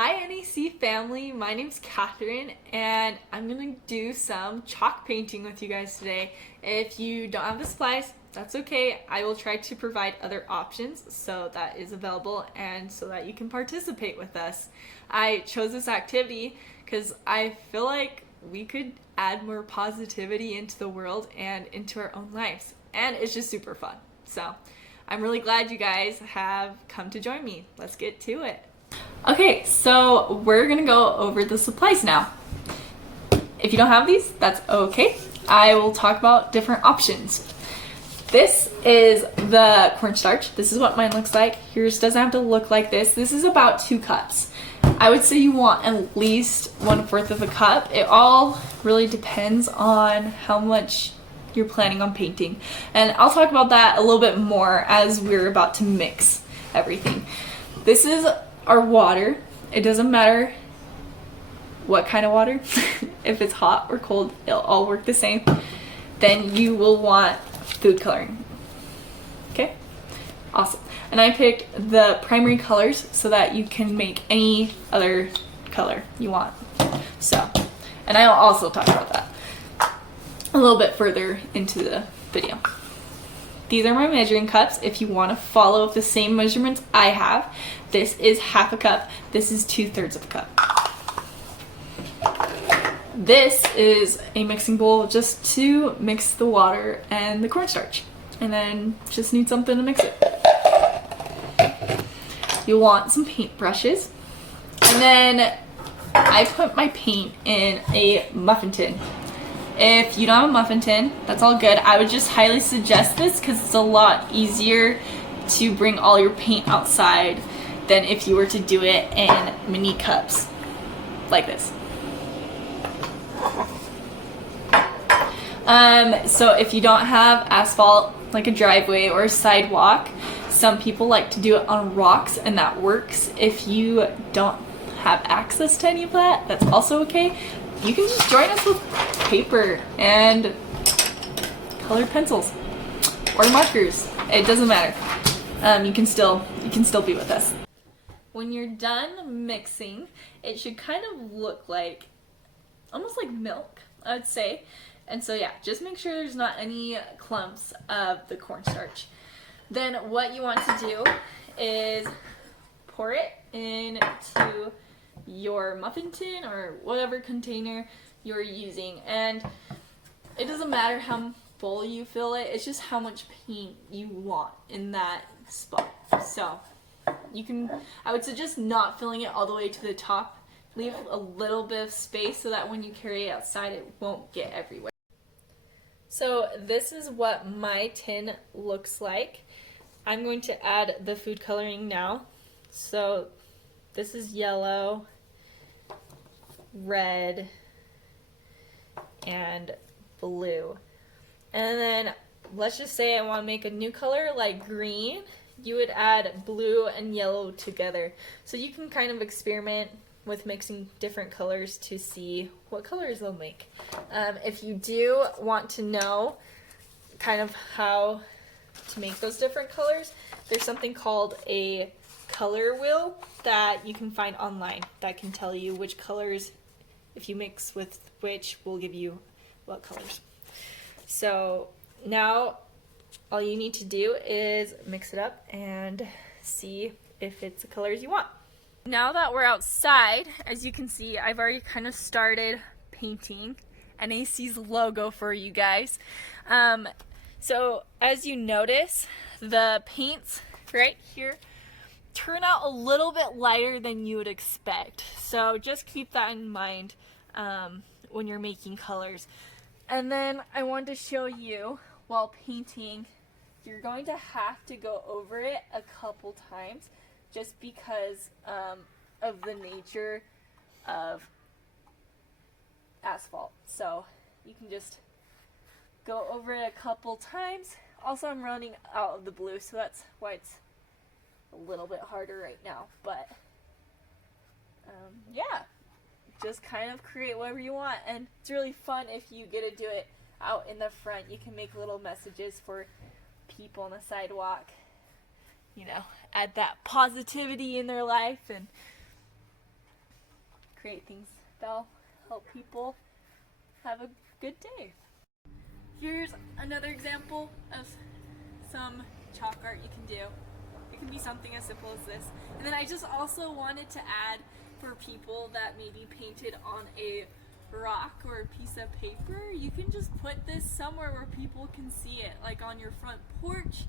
Hi NEC family, my name's Catherine and I'm gonna do some chalk painting with you guys today. If you don't have the supplies, that's okay. I will try to provide other options so that is available and so that you can participate with us. I chose this activity because I feel like we could add more positivity into the world and into our own lives, and it's just super fun. So I'm really glad you guys have come to join me. Let's get to it. Okay, so we're gonna go over the supplies now. If you don't have these, that's okay. I will talk about different options. This is the cornstarch. This is what mine looks like. Yours doesn't have to look like this. This is about 2 cups. I would say you want at least 1/4 of a cup. It all really depends on how much you're planning on painting. And I'll talk about that a little bit more as we're about to mix everything. This is our water. It doesn't matter what kind of water. If it's hot or cold, it'll all work the same. Then you will want food coloring. Okay? Awesome. And I picked the primary colors so that you can make any other color you want. So, and I'll also talk about that a little bit further into the video. These are my measuring cups. If you want to follow the same measurements I have, this is 1/2 a cup. This is 2/3 of a cup. This is a mixing bowl just to mix the water and the cornstarch. And then just need something to mix it. You'll want some paint brushes. And then I put my paint in a muffin tin. If you don't have a muffin tin, that's all good. I would just highly suggest this because it's a lot easier to bring all your paint outside than if you were to do it in mini cups like this. So if you don't have asphalt, like a driveway or a sidewalk, some people like to do it on rocks, and that works. If you don't have access to any of that, that's also okay. You can just join us with paper and colored pencils or markers. It doesn't matter. You can still be with us. When you're done mixing, it should kind of look like almost like milk, I would say. And so yeah, just make sure there's not any clumps of the cornstarch. Then what you want to do is pour it into your muffin tin or whatever container you're using, and it doesn't matter how full you fill it, it's just how much paint you want in that spot. So you can, I would suggest not filling it all the way to the top. Leave a little bit of space so that when you carry it outside it won't get everywhere. So this is what my tin looks like. I'm going to add the food coloring now. So this is yellow, red, and blue. And then let's just say I want to make a new color like green. You would add blue and yellow together. So you can kind of experiment with mixing different colors to see what colors they'll make. If you do want to know kind of how to make those different colors, there's something called a color wheel that you can find online that can tell you which colors, if you mix with which, will give you what colors. So now all you need to do is mix it up and see if it's the colors you want. Now that we're outside, as you can see, I've already kind of started painting NAC's logo for you guys. So as you notice, the paints right here turn out a little bit lighter than you would expect. So just keep that in mind when you're making colors. And then I wanted to show you, while painting, you're going to have to go over it a couple times just because of the nature of asphalt. So you can just go over it a couple times. Also, I'm running out of the blue, so that's why it's a little bit harder right now. But yeah, just kind of create whatever you want, and it's really fun if you get to do it out in the front. You can make little messages for people on the sidewalk, you know, add that positivity in their life, and create things that'll help people have a good day. Here's another example of some chalk art you can do. It can be something as simple as this. And then I just also wanted to add for people that maybe painted on a rock or a piece of paper, you can just put this somewhere where people can see it, like on your front porch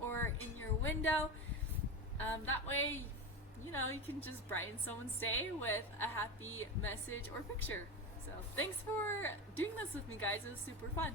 or in your window. That way, you know, you can just brighten someone's day with a happy message or picture. So thanks for doing this with me, guys. It was super fun.